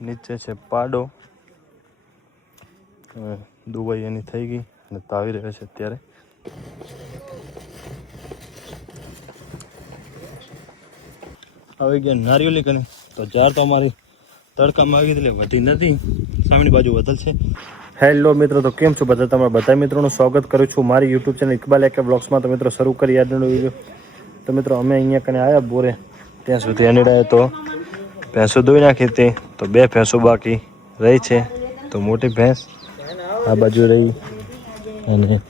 નીચે છે પાડો. દુબઈ એની થઈ ગઈ અને તાવી રહ્યો છે અત્યારે. આવી ગયા નારિયેલી કને તો જાર તો અમારી તડકામાં આવી એટલે વધી નથી, સામેની બાજુ વધલ છે. હેલો મિત્રો, તો કેમ છો બધા? તમારા બધા મિત્રોનું સ્વાગત કરું છું મારી યુટ્યુબ ચેનલ ઇકબાલ એકે બ્લોગ્સમાં. તો મિત્રો શરૂ કરી આજનો વિડીયો. તો મિત્રો અમે અહીંયા કને આવ્યા બોરે, ત્યાં સુધી અનિડાએ તો ભેંસો દોઈ નાખી હતી. તો 2 ભેંસો બાકી રહી છે. તો મોટી ભેંસ આ બાજુ રહી અને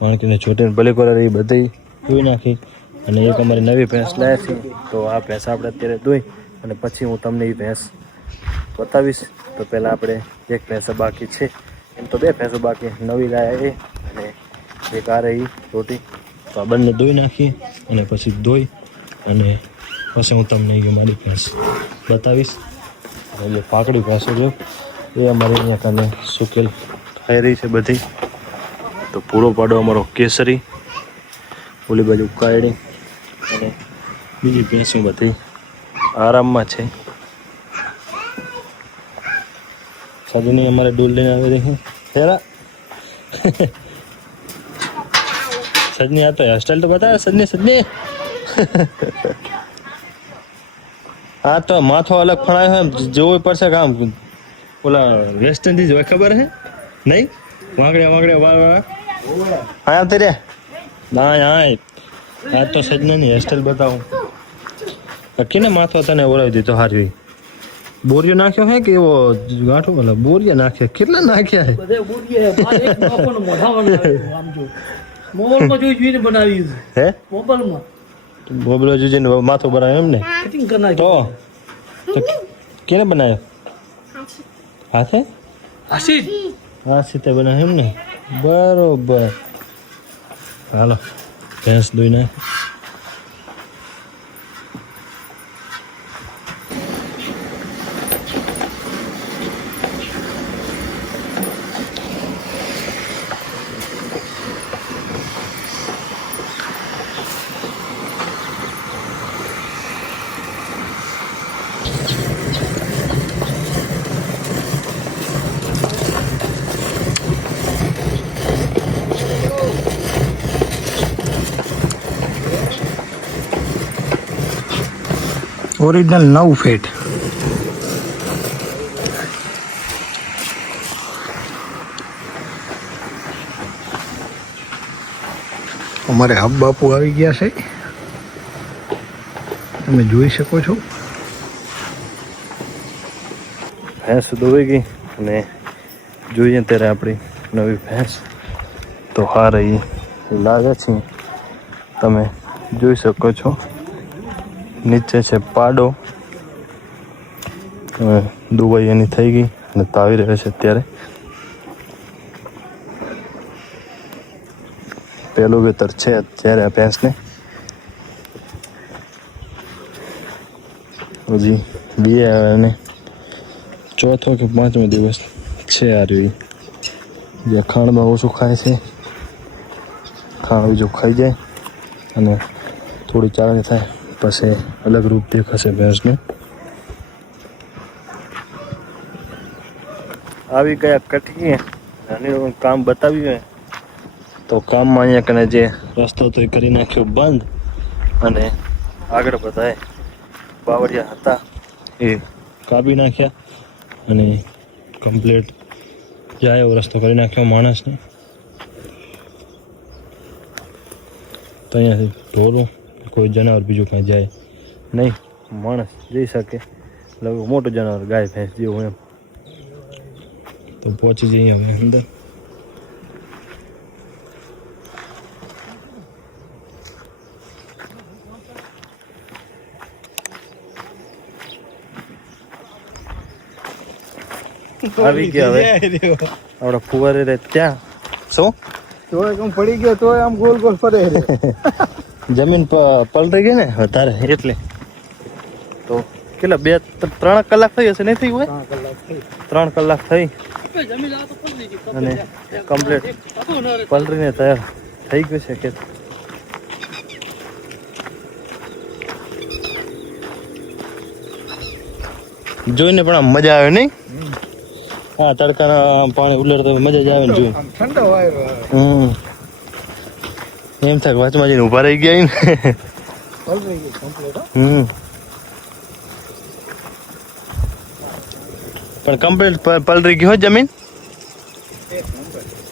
માણકીને છોટીને બલીકોરા રહી, બધી દોઈ નાખી. અને એક અમારી નવી ભેંસ લાવ્યા છે. તો આ ભેંસ આપણે અત્યારે દોઈ અને પછી હું તમને એ ભેંસ બતાવીશ. તો પહેલાં આપણે એક ભેંસ બાકી છે, એમ તો 2 ભેંસો બાકી નવી લાયા એ અને એક આ રહી છોટી. તો આ બંને દોઈ નાખી અને પછી ધોઈ અને પછી હું તમને એ મારી ભેંસ બતાવીશ. અને જે પાકડી ભેંસો જો એ અમારી અહીંયા કને સુકેલ ખાઈ રહી છે બધી. તો પૂરો પાડો અમારો કેસરી, ઓલી બાજુ કાયડી અને બીજી ભેંસો બધી આરામમાં છે. સજની અમારે ડોલ લઈને આવી રહી છે. હેરા સજની આ તો હેરસ્ટાઈલ તો બતાવે. સજની હા તો માથો અલગ ફણાય હોય જોવું પડશે કામ. ઓલા વેસ્ટ ઇન્ડિઝ હોય ખબર હે નહીં? વાંગડ્યા વાળા હા તે રે ના હા આ તો સજનાની હેરસ્ટાઈલ બતાવું. કેને માથો તને ઓરાવી દીધો હારી? બોરિયો નાખ્યો હે કે એવો ગાંઠો? બોલા બોરિયા નાખ્યા. કેટલા નાખ્યા હે? હે મોબાઈલ જોઈને માથો બનાવ્યો એમ ને? તો કેને બનાવ્યો? હાથે હાથે બનાવ્યો એમ ને? બરોબર. હાલો ભેંસ દોઈ નાખ. Original 9 fit. અમારે હબ બાપુ આવી ગયા છે, તમે જોઈ શકો છો. ભેંસ દોઈ ગઈ અને જોઈએ ત્યારે આપણી નવી ભેંસ તો હા રહી લાગે છે. તમે જોઈ શકો છો. નીચે છે પાડો. દુબઈ એની થઈ ગઈ અને તાવી રહ્યો છે અત્યારે. પહેલું વેતર છે અત્યારે આ ભેંસને. હજી 2 અને 4થો કે 5મો દિવસ છે આ રહ્યું. જે ખાણમાં ઓછું ખાય છે, ખાણ બીજું ખાઈ જાય અને થોડી ચાલણી થાય પછી અલગ રૂપ દેખાશે ભેંસને. આવી ગયા કઠીએ અને કામ બતાવ્યું તો કામમાં અહીંયા કને જે રસ્તો તો એ કરી નાખ્યો બંધ અને આગળ બધાએ બાવળિયા હતા એ કાપી નાખ્યા અને કમ્પ્લીટ જાય એવો રસ્તો કરી નાખ્યો માણસને. તો અહીંયાથી ઢોરું કોઈ જનાવર બીજું કાંઈ જાય નહીં, માણસ જઈ શકે. લગભગ મોટું જનાવર ગાય ભેંસ જેવું એમ તો પહોંચી જઈએ અમે અંદર. આવી ગયા હવે આપણા ફુવારે રે ત્યાં. શું તોય આમ પડી ગયો તોય આમ ગોલ ગોલ ફરે. જમીન પલટી ગઈ ને વધારે એટલે. તો કેટલા 2-3 કલાક થઈ હશે? નહીં થઈ હોય? 3 કલાક થઈ અને કમ્પ્લીટ પલટીને તૈયાર થઈ ગયું છે કે જોઈને પણ આમ મજા આવે નહીં? હા, તડકાના પાણી ઉલરતો મજા જ આવે ને જોઈને. ઠંડો વાયરો એમ થાય વાંચમાં જઈને ઊભા રહી ગયા ને. પણ કમ્પ્લીટ પલરી ગઈ હોય જમીન,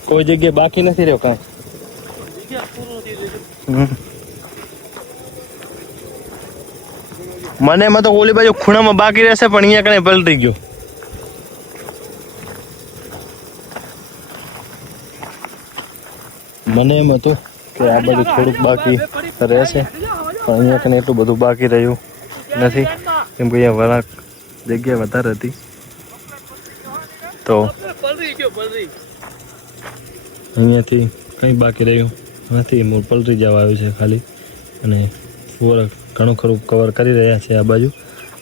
કોઈ જગ્યાએ બાકી નથી રહ્યો કાંઈ. મને એમાં તો ઓલી બાજુ ખૂણામાં બાકી રહેશે, પણ અહીંયા કઈ પલરી ગયો. મને એમ હતું કે આ બાજુ થોડુંક બાકી રહેશે, પણ અહીંયા કને એટલું બધું બાકી રહ્યું નથી, કેમ કે અહીંયા વળાંક જગ્યા વધારે હતી. તો અહીંયાથી કંઈ બાકી રહ્યું નથી, મૂળ પલરી જવા આવ્યું છે ખાલી. અને ફુવારા ઘણું ખરું કવર કરી રહ્યા છે આ બાજુ.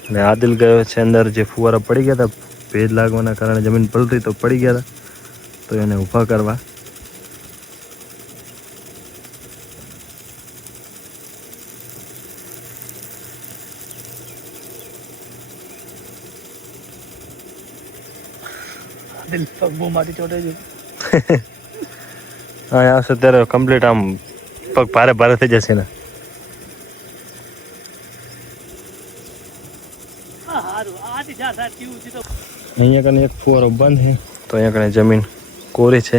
અને આદિલ ગયો છે અંદર, જે ફુવારા પડી ગયા હતા ભેજ લાગવાના કારણે જમીન પલટી તો પડી ગયા હતા, તો એને ઊભા કરવા. હા, આવશે ત્યારે કમ્પ્લીટ આમ પગ ભારે ભારે થઈ જશે ને. અહીંયા કને એક ફુવારો બંધ છે, તો અહીંયા કને જમીન કોરી છે,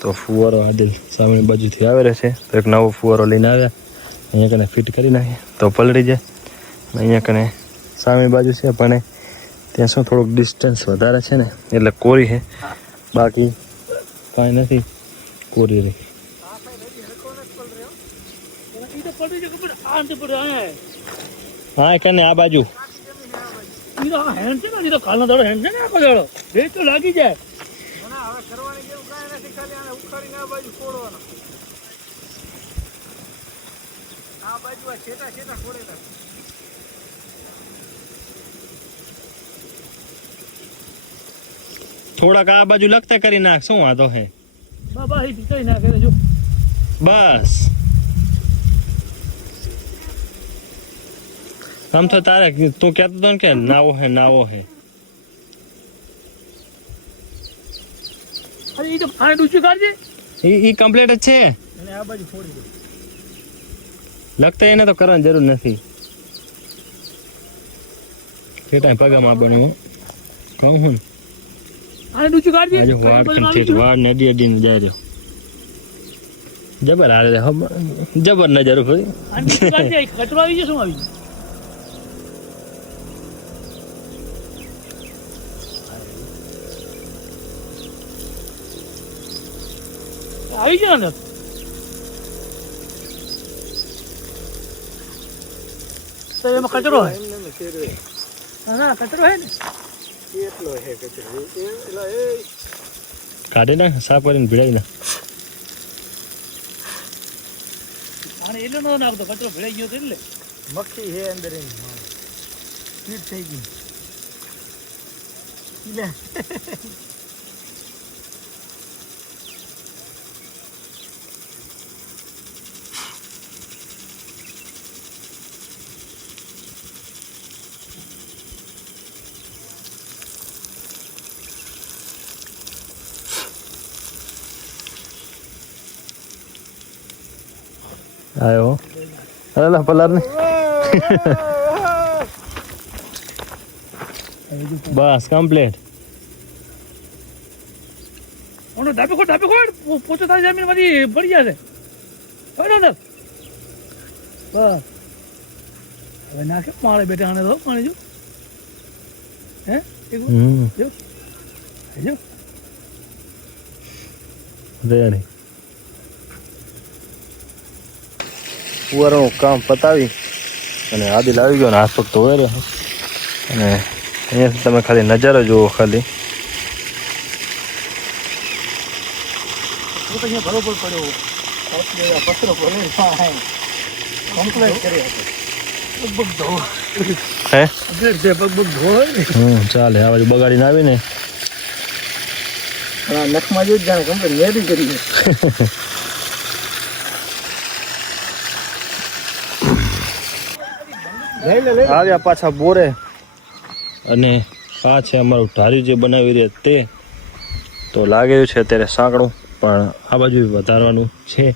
તો ફુવારો આદિલ સામેની બાજુથી આવેલો છે, તો એક નવો ફુવારો લઈને આવ્યા. અહીંયા કને ફિટ કરી નાખીએ તો પલળી જાય. અહીંયા કને સામેની બાજુ છે, પણ ત્યાં શું થોડુંક ડિસ્ટન્સ વધારે છે ને, એટલે કોરી છે, બાકી કાંઈ નથી કોરી રહી. હા, કને આ બાજુ લાગી જાય. થોડાક આ બાજુ લગતા કરી નાખ, શું વાંધો હે? બસ આમ તો તારે તું કહેતો હતો ને કે નાવો હે નાવો હે. ઈ કમ્પ્લીટ જ છે, લગતા એને તો કરવાની જરૂર નથી. કેટલા પગામાં બનવું કહું હું વાળ ને અડી અડીને જાય રહ્યો. જબર હારે જબર નજર ભાઈ. આવી ગયો ને તો એમાં કચરો હે. ના કચરો હે ને, કેટલો હે કચરો. કાઢે ના સાફ કરીને ભીડાઈ ના. અને એટલે નો નાખતો, કચરો ભીડાઈ ગયો એટલે મક્ખી હે અંદર એની ફીટ થઈ ગઈ. આવ્યો અરે પલાર ને. બસ કમ્પ્લીટ. ઓનો ડાબે ખોડ પોચો તારી જમીન માંથી પડી જશે. પડ્યો ને બસ હવે નાખે પાણી બેઠા આને તો પાણી જો હે જો જો રેડી. ફુવારાનું કામ પતાવી અને આદિલ આવી ગયો ને હાથ પગ ધોઈ રહ્યો. અને અહીંયાથી તમે ખાલી નજારો જુઓ ખાલી. બરોબર પડ્યો પથરો કમ્પ્લેટ કરી લગભગ ધો હે પગ ધો. ચાલે આ બાજુ બગાડીને આવીને નખમાં જ જાણે કમ્પ્લેટ મેરી કરી. આવ્યા પાછા બોરે અને આ છે અમારું ઢારી જે બનાવી રહ્યા તે. તો લાગેલું છે અત્યારે સાંકડું, પણ આ બાજુ વધારવાનું છે.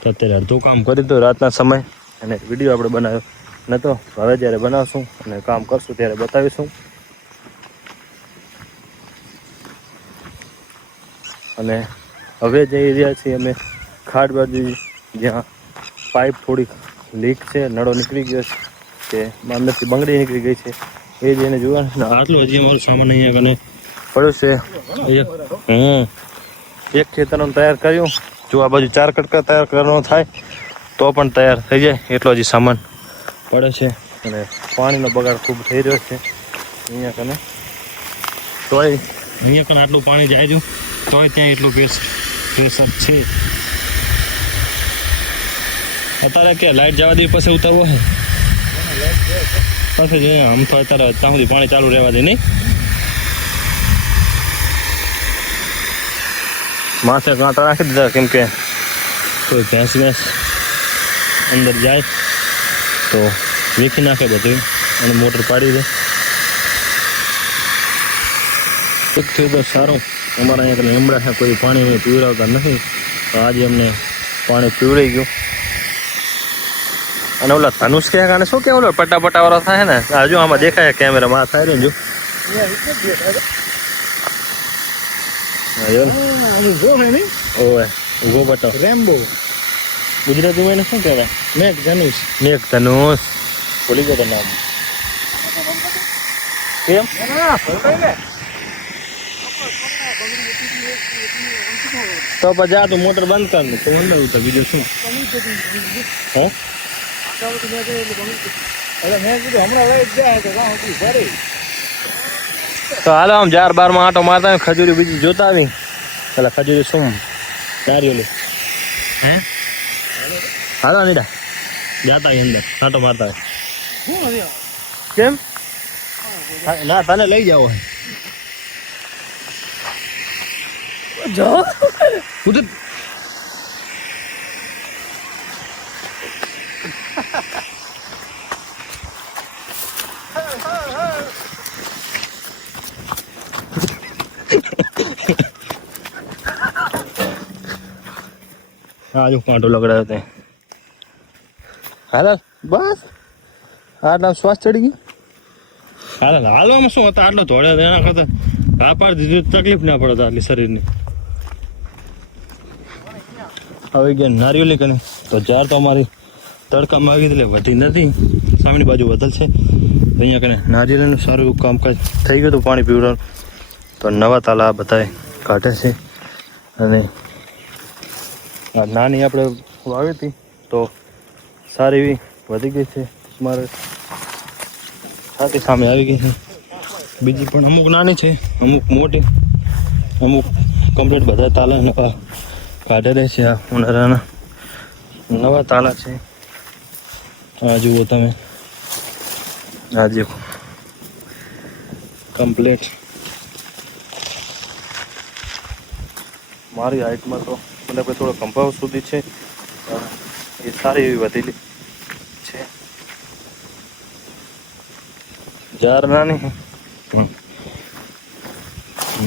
તો અત્યારે અડધું કામ કરી દો રાતના સમય, અને વિડીયો આપણે બનાવ્યો ન તો હવે જ્યારે બનાવશું અને કામ કરશું ત્યારે બતાવીશું. અને હવે જઈ રહ્યા છીએ અમે ખાડ બાજુ, જ્યાં પાઇપ થોડીક લીક છે, નળો નીકળી ગયો છે, કે અંદરથી બંગડી નીકળી ગઈ છે, એ જઈને જોવાનું. આટલું હજી અમારું સામાન અહીંયા કને પડ્યું છે. એક ખેતરનું તૈયાર કર્યું, જો આ બાજુ 4 કટકા તૈયાર કરવાનો થાય તો પણ તૈયાર થઈ જાય એટલો હજી સામાન પડે છે. અને પાણીનો બગાડ ખૂબ થઈ રહ્યો છે અહીંયા કને. તોય અહીંયા કને આટલું પાણી જાય છે, તોય ત્યાં એટલું પ્રેશર છે. અત્યારે કે લાઇટ જવા દે પછી ઉતારવો છે પછી જોઈએ. આમ તો અત્યારે ત્યાં સુધી પાણી ચાલુ રહેવા દે નહીં. માથે કાંટા રાખી દીધા, કેમ કે કોઈ ભેંસ અંદર જાય તો વીખી નાખે બધું, અને મોટર પાડી દે. એક થયું તો સારું, અમારા અહીંયા લીમડા છે, કોઈ પાણી પીવડાવતા નથી, તો આજે અમને પાણી પીવડાઈ ગયું. અને ઓલા ધનુષ કે કારણે શું કે ઓલો પટ્ટા વાળો થાય ને, હજુ આમાં દેખાય કેમેરામાં થાય ને. જો ઉભો પટ્ટો રેમ્બો, ગુજરાતીમાં એને શું કહેવાય? મેઘ ધનુષ ભૂલી ગયો નામ. કેમ તો પછી જા તું મોટર બંધ કર ને તો અંદર ઉતર, બીજું શું? તો હાલો આમ 4-12 માં આટો મારતા હોય, ખજૂરી બીજી જોતા આવી. પેલા ખજૂરી શું નારિયેલી હે? હાલો નીડા જાતા હોય અંદર આટો મારતા હોય. કેમ ના તને લઈ જાવ ઉધર. આજુ કાંટો લગડાયો તે. હાલ બસ આટલા શ્વાસ ચડી ગયો. હાલવામાં શું હતા, આટલો ધોળે એના કરતા ઘા પાડી દીધું, તકલીફ ના પડે આટલી શરીરની. આવી ગયા નારિયેલી કને, તો જાર તો અમારી તડકામાં આવી એટલે વધી નથી, સામેની બાજુ વધલ છે. અહીંયા કને નારિયેળનું સારું એવું કામકાજ થઈ ગયું હતું પાણી પીવડાવવાનું. તો નવા તાલા બધાએ કાઢે છે. અને આ નાની આપણે વાવી હતી તો સારી એવી વધી ગઈ છે. મારે સાથે સામે આવી ગઈ છે. બીજી પણ અમુક નાની છે, અમુક મોટી, અમુક કમ્પ્લીટ બધા તાલા નવા કાઢેલા છે. આ ઉનાળાના નવા તાલા છે. આ જુઓ તમે, આજે કમ્પ્લીટ મારી હાઈટમાં તો મતલબ થોડો કંપાવ સુધી છે, એ સારી એવી વધેલી છે. જાર નાની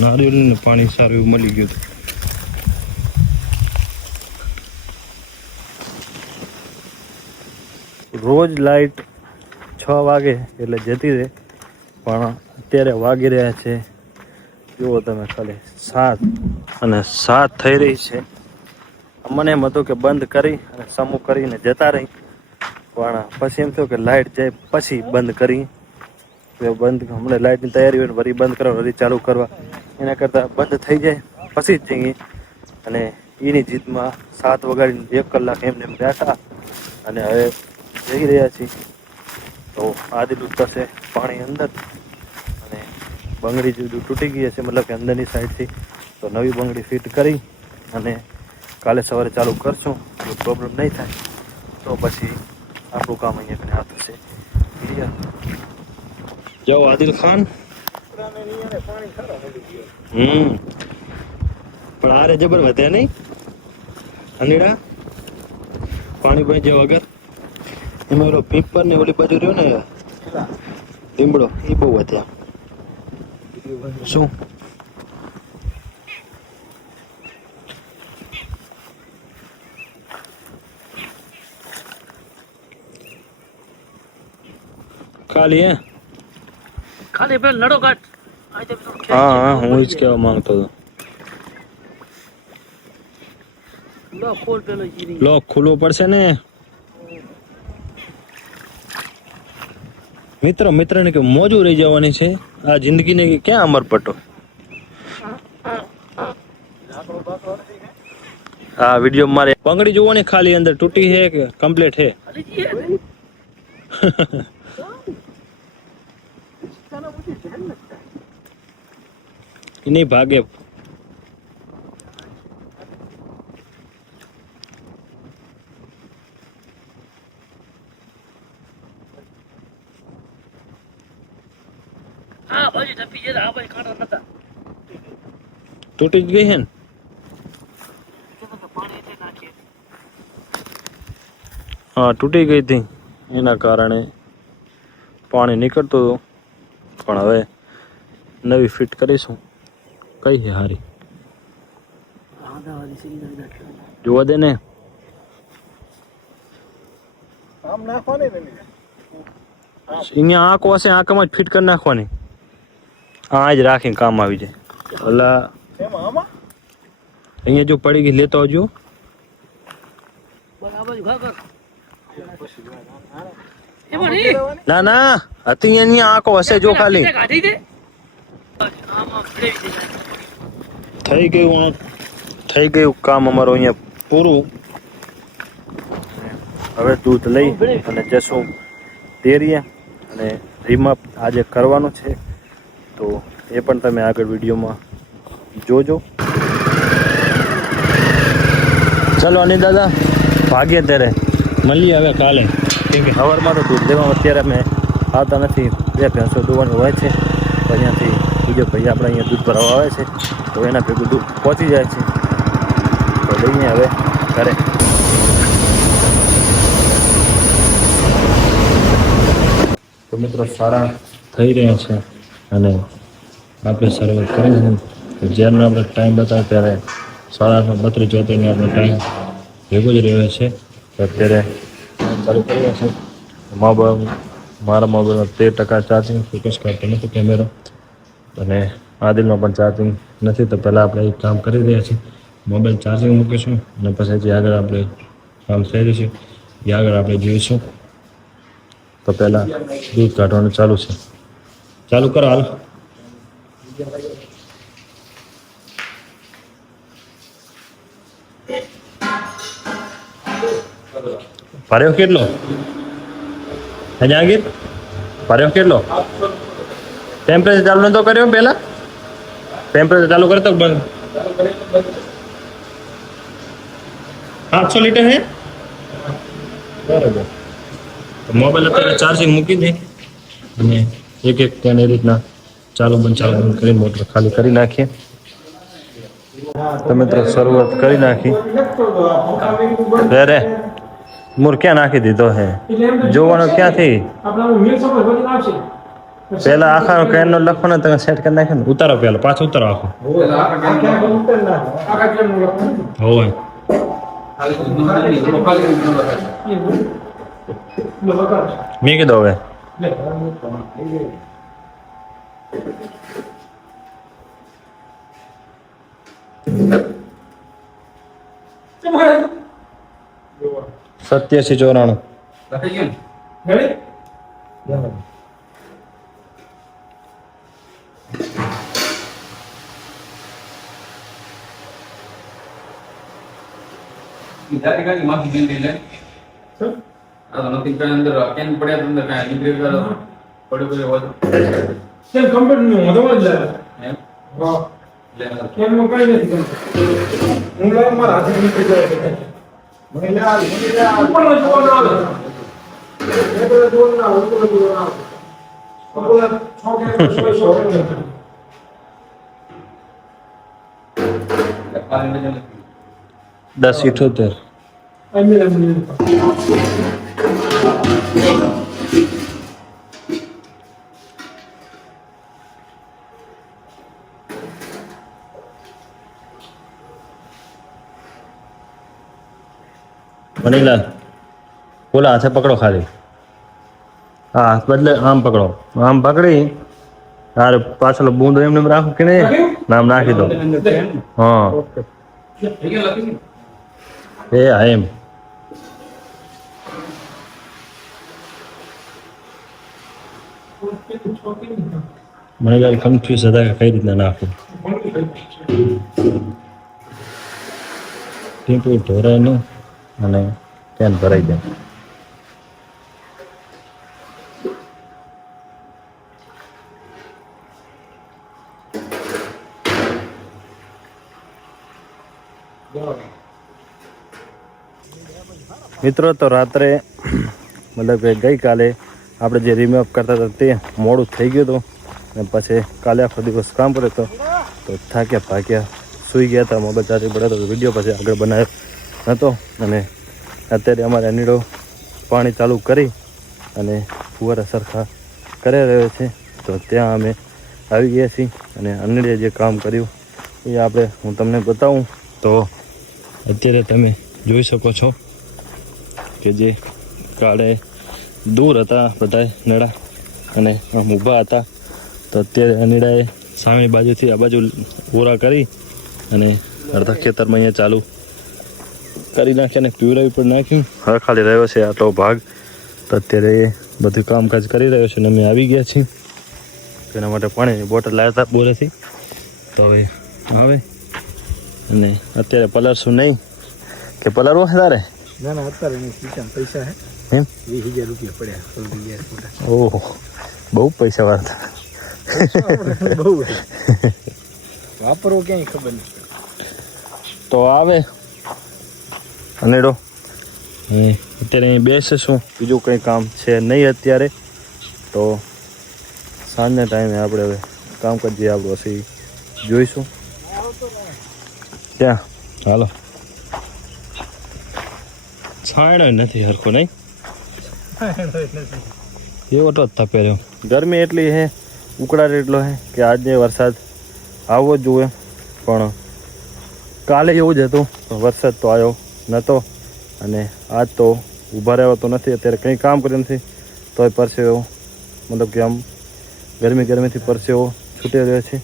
નારિયેળને પાણી સારું એવું મળી ગયું હતું. રોજ લાઇટ 6 વાગે એટલે જતી રહે, પણ અત્યારે વાગી રહ્યા છે જુઓ તમે ખાલી 7 થઈ રહી છે. મને એમ હતું કે બંધ કરી અને સમૂહ કરીને જતા રહી, પણ પછી એમ થયું કે લાઇટ જાય પછી બંધ કરી. બંધ હમણાં લાઇટની તૈયારી હોય ને વળી બંધ કરવા વળી ચાલુ કરવા, એના કરતાં બંધ થઈ જાય પછી જ જઈએ. અને એની જીતમાં 7 વગાડીને 1 કલાક એમને એમ બેઠા, અને હવે જઈ રહ્યા છીએ. તો આદિલું થશે પાણી અંદર, અને બંગડી જુદું તૂટી ગઈ હશે, મતલબ કે અંદરની સાઈડથી. તો નવી બંગડી ફિટ કરી અને કાલે સવારે ચાલુ કરશું. જો પ્રોબ્લેમ નહીં થાય તો પછી આપણું કામ અહીંયા હાથ થશે. જાઓ આદિલ ખાન. પણ આરે જબર વધ્યા નહીં અનીડા પાણી ભાઈ જે વગર. એમાં ઓલો પીપર ને ઓલી બાજુ રહ્યો ને લીમડો, એ બહુ વધ્યા. શું ખાલી હે ખાલી પેલા નડો કાઢ. હા હા હું જ કહેવા માંગતો હતો. લો ખોલ પેલો જીરી. લોક ખુલ્લો પડશે ને મિત્રને કે મોજું રહી જવાની છે આ જિંદગીને કે ક્યાં અમર પટો. હા વિડીયો મારે બંગડી જોવાની ખાલી અંદર તૂટી હે કે કમ્પ્લીટ હે. ખાલી જીએ ને. નહીં ભાગે. આ બાજુ ટપી જાય આ બાજુ કાંટા નતા. તૂટી જ ગઈ હે ને. પાણી એટલે નાખીએ. હા તૂટી ગઈ હતી એના કારણે પાણી નીકળતું હતું પણ હવે નવી ફિટ કરીશું. કઈ છે હારી જોવા દે ને. અહીંયા આંખ હશે આંખમાં જ ફિટ કરી નાખવાની. હા જ રાખીને કામ આવી જાય. ઓલા અહીંયા જો પડી ગઈ લેતો આવજો. બસ આ બાજુ ઘા કર. એમાં નહીં. ના ના હતી અહીંયા આંખો હશે જો ખાલી. કાઢી દે. આમાં ફેરવી દે. થઈ ગયું કામ અમારું અહીંયા પૂરું. હવે દૂધ લઈ અને જશું ડેરીએ અને રીમાપ આજે કરવાનું છે તો એ પણ તમે આગળ વિડીયોમાં જોજો. ચલો અનિલ દાદા ભાગ્ય ત્યારે મળીએ હવે કાલે. કેમ કે સવારમાં તો દૂધ લેવા અત્યારે અમે આવતા નથી. 2 ભેંસો દોવાની હોય છે તો અહીંયાથી બીજો ભાઈ આપણે અહીંયા દૂધ ભરાવા આવે છે તો એના ભેગું દૂધ પહોંચી જાય છે તો લઈએ હવે ઘરે. તો મિત્રો સારા થઈ રહ્યા છે અને આપણે સર્વે કરીશું. જ્યારે આપણે ટાઈમ બતાવે ત્યારે 8:32 આપણો ટાઈમ ભેગો જ રહ્યો છે. તો અત્યારે ચાલુ કરીએ છીએ. મારા મોબાઈલમાં 13% ચાર્જિંગ ફોકસ કરતો નથી કેમેરો અને આદિલમાં પણ ચાર્જિંગ નથી. તો પહેલાં આપણે એક કામ કરી રહ્યા છીએ. મોબાઈલ ચાર્જિંગ મૂકીશું અને પછી જે આગળ આપણે કામ થઈ રહ્યું છે એ આગળ આપણે જોઈશું. તો પહેલાં દૂધ કાઢવાનું ચાલુ છે. ચાલુ કરો હાલ. ભર્યો કેટલો જહાંગીર ભર્યો કેટલો? ટેમ્પરેચર ચાલુ નતો કર્યો પહેલા? ટેમ્પરેચર ચાલુ કરતો બંધ 800 લીટર હે બરાબર. મોબાઈલ અત્યારે ચાર્જિંગ મૂકી દે અને એક ત્યાં એ રીતના ચાલુ બંધ કરી મોટર ખાલી કરી નાખીએ. તો મિત્રો શરૂઆત કરી નાખી. રે મૂર ક્યાં નાખી દીધો હે જોવાનો ક્યાંથી? પેલા આખા કેનનો લખવાનો તમે સેટ કરી નાખ્યો ને. ઉતારો પેલા પાછો ઉતારો આખો હોય. મેં કીધું હવે સત્યાસી 94 વિદ્યાર્થી માફી બિલ લે આ નથી કઈ અંદર કેન પડ્યા અંદર કઈ નીકળી ગયો પડ્યો કોઈ હોય કેમ કમ્પ્લીટ નું મતલબ જ લે એમ હા લે કેમ નું કઈ નથી હું લે મારા હાથે નીકળી જાય મને લે ઉપર નો જોવાનો આવે એ તો જોવાનો ના ઉપર નો જોવાનો આવે ઉપર છોકે પાણી ને 1078 1078 મનીલાલ ઓલા હાથે પકડો ખાલી. હા હાથ બદલે આમ પકડો, આમ પકડી તારે પાછળ બૂંદ એમને રાખો કે નહીં, નામ નાખી દો. હા એ હા એમ. મને યાર કન્ફ્યુઝ હતા કે કઈ રીતના નાખું. ટીપું ઢોરાય નહીં અને કેન ભરાઈ જાય. મિત્રો તો રાત્રે મતલબ કે ગઈકાલે આપણે જે રિમૂવ કરતા હતા તે મોડું થઈ ગયું હતું અને પછી કાલે આખો દિવસ કામ કર્યો હતો તો થાક્યા ભાગ્યા સૂઈ ગયા હતા. મોબાઈલ ચાર્જિંગ પડ્યો હતો, વિડીયો પછી આગળ બનાવ્યો હતો. અને અત્યારે અમારે અનીડો પાણી ચાલુ કરી અને ફુવારા સરખા કરી રહ્યો છે. તો ત્યાં અમે આવી ગયા છીએ અને અનીડે જે કામ કર્યું એ આપણે હું તમને બતાવું. તો અત્યારે તમે જોઈ શકો છો કે જે કાળે દૂર હતા બધા નડા અને આમ ઊભા હતા. તો અત્યારે અનીડાએ સામે બાજુથી આ બાજુ ઓરા કરી અને અડધા ખેતરમાં અહીંયા ચાલુ કરી નાખ્યા અને પીવડાવી પણ નાખ્યું. હવે ખાલી રહ્યો છે આટલો ભાગ. તો અત્યારે બધું કામકાજ કરી રહ્યો છે અને અમે આવી ગયા છીએ. તેના માટે પાણીની બોટલ લાવ્યા હતા બોરેથી. તો હવે આવે અને અત્યારે પલરશું નહીં કે પલરવું છે તારે? ના ના અત્યારે નહીં, ખીચામાં પૈસા હે એમ 20,000 રૂપિયા પડ્યા. ઓહો બહુ પૈસા વાળતા. બહુ વાપરવો ક્યાંય ખબર નહીં. તો આવે અનેડો અત્યારે અહીં બેસીશું, બીજું કંઈ કામ છે નહીં અત્યારે. તો સાંજના ટાઈમે આપણે હવે કામકાજ જે આપણું હશે એ જોઈશું. ત્યાં હાલો છાંયડો નથી હરખો નહીં એવો તો જ તપે રહ્યો. ગરમી એટલી હે, ઉકળાટ એટલો હે કે આજે વરસાદ આવવો જ જોઈએ પણ કાલે એવું જ હતું. વરસાદ તો આવ્યો નહોતો અને આજ તો ઊભા રહ્યો તો નથી. અત્યારે કંઈ કામ કર્યું નથી તોય પરસેવો મતલબ કે આમ ગરમીથી પરસેવો છૂટી રહ્યો છે.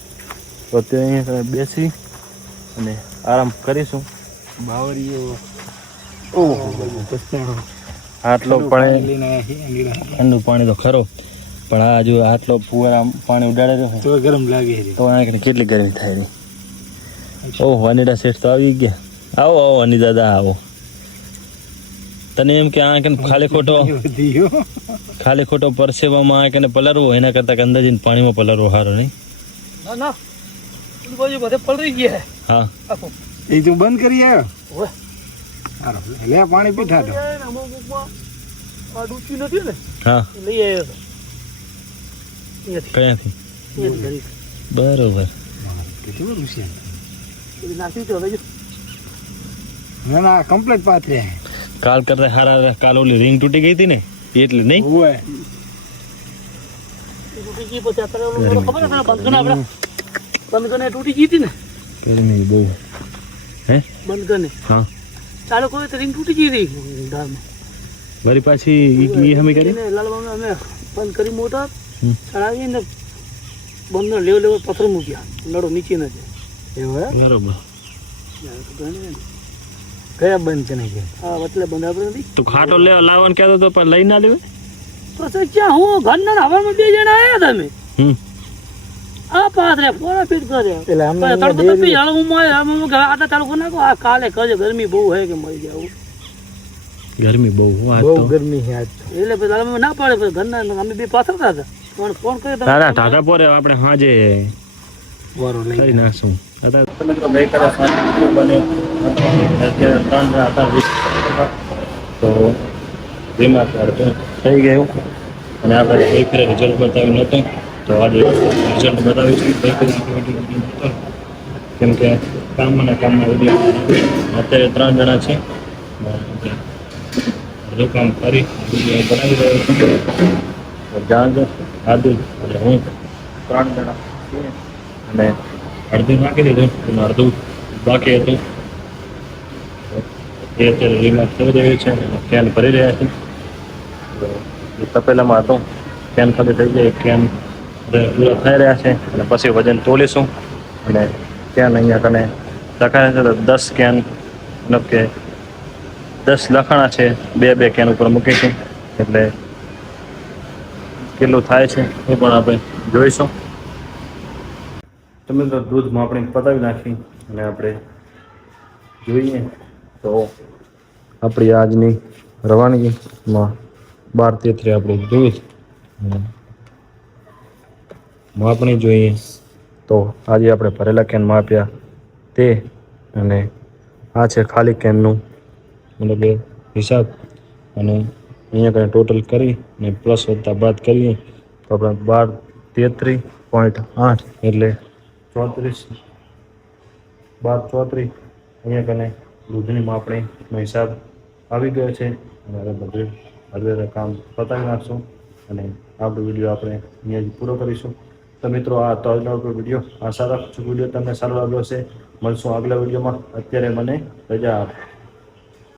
તો અત્યારે અહીંયા બેસી અને આરામ કરીશું. બાવરીઓ આટલો પણ ઠંડુ પાણી તો ખરો પણ આ જો આટલો ફુવારા પાણી ઉડાડેલો તો ગરમ લાગે તો આ કેટલી ગરમી થાય રહી. ઓહ અનિડા શેઠ તો આવી ગયા. આવો આવો અનિ દાદા આવો. તને એમ કે આ ખાલી ખોટો પરસેવામાં આ કે પલરવો એના કરતા અંદાજીને પાણીમાં પલરવો સારો નહીં? ના ના પેલી બાજુ બધે પલળી ગયા. હા આપો એ તું બંધ કરી આવ્યો. ઓય લે પાણી પીઠા તો અમુકમાં આ ડૂચી નથી ને હા લઈ આવ્યો હતો ક્યાંથી? બરોબર. કેટલું રૂપિયા નાખી તો હવે ના ના કમ્પ્લીટ પાથરે. કાલ કરતા હારા કાલ ઓલી રિંગ તૂટી ગઈ હતી ને એટલે નહીં ઓય તૂટી ગઈ પછી અત્યારે ઓલું ખબર છે બંધ કરીને આપણે બંધ કરીને તૂટી ગઈ હતી ને ગરમી બહુ હે બંધ કરીને હા ચાલો કોઈ તો રિંગ તૂટી ગઈ હતી દાળમાં. વળી પાછી ઈ હમી કરી એને લાલવામાં અમે બંધ કરી મોટર ચડાવી ને બંધ લેવલ પથ્થર મૂક્યા નડો નીચે ન જાય એવું હે બરોબર. કયા બંધ કરી ગયા? હા એટલે બંધ આપણે નથી તો ખાટો લાવવાનું કહેતો તો પણ લઈ ના લેવે. તો ક્યાં હું ઘરના હવામાં 2 જણા આવ્યા તમે આ પાથરે પોરા ફીટ કર્યા એટલે અમને તડકો તપી હાલ હું આટા ચાલુ કરી નાખો. આ કાલે કહે ગરમી બહુ હે કે મરી જાવ ગરમી બહુ આ બહુ તો ગરમી છે આજ. એટલે પછી અમે ના પાડે પછી ઘરના અમે 2 પાથરતા હતા પણ ફોન કર્યો ના ના ઢાકા પોરે આપણે હાજે વારો લઈ કરી નાખશું. ગઈકાલે સાંજે બને અત્યારે 3 હતા તો વીમા કાર્ડ થઈ ગયું અને આપણે એક ફેર રિઝલ્ટ બતાવ્યું નહોતું તો આજે રિઝલ્ટ બતાવીશું. કેમ કે કામમાં વિડીયો અત્યારે 3 જણા છે બધું કામ કરી બનાવી રહ્યો છું. જાંગ આદુ અને હું 3 જણા છીએ અને અડધું નાખી દીધું અને અડધું બાકી હતું. એ અત્યારે રીમાં થઈ રહ્યું છે, કેન ભરી રહ્યા છે. એ તપેલામાં હતો, કેન ખાલી થઈ જાય, કેન પૂરા થઈ રહ્યા છે અને પછી વજન તોલીશું. અને કેન અહીંયા કને લખાય છે તો 10 કેન કે 10 લખાણા છે, 2 કેન ઉપર મૂકીશું એટલે કેટલું થાય છે એ પણ આપણે જોઈશું. તો મિત્રો દૂધમાં આપણે પતાવી નાખી અને આપણે જોઈએ તો આપણી આજની રવાનગીમાં 12-13 આપણે દૂધ માપણી જોઈએ તો આજે આપણે ભરેલા કેન માપ્યા તે, અને આ છે ખાલી કેનનું મતલબ કે હિસાબ. અને અહીંયા કંઈ ટોટલ કરી અને પ્લસ વત્તા બાદ કરીએ તો આપણે 12-33.8 એટલે 34 12-34 અહીંયા કને દૂધની માપણીનો હિસાબ આવી ગયો છે. અને હવે બધું હળવે કામ પતાવી નાખશું અને આપણો વિડીયો આપણે અહીંયા જ પૂરો કરીશું. તો મિત્રો આ તો આજનો આપણો વિડીયો, આશા રાખું છું વિડીયો તમને સારો લાગ્યો હશે. મળશું આગલા વિડીયોમાં. અત્યારે મને રજા આપો.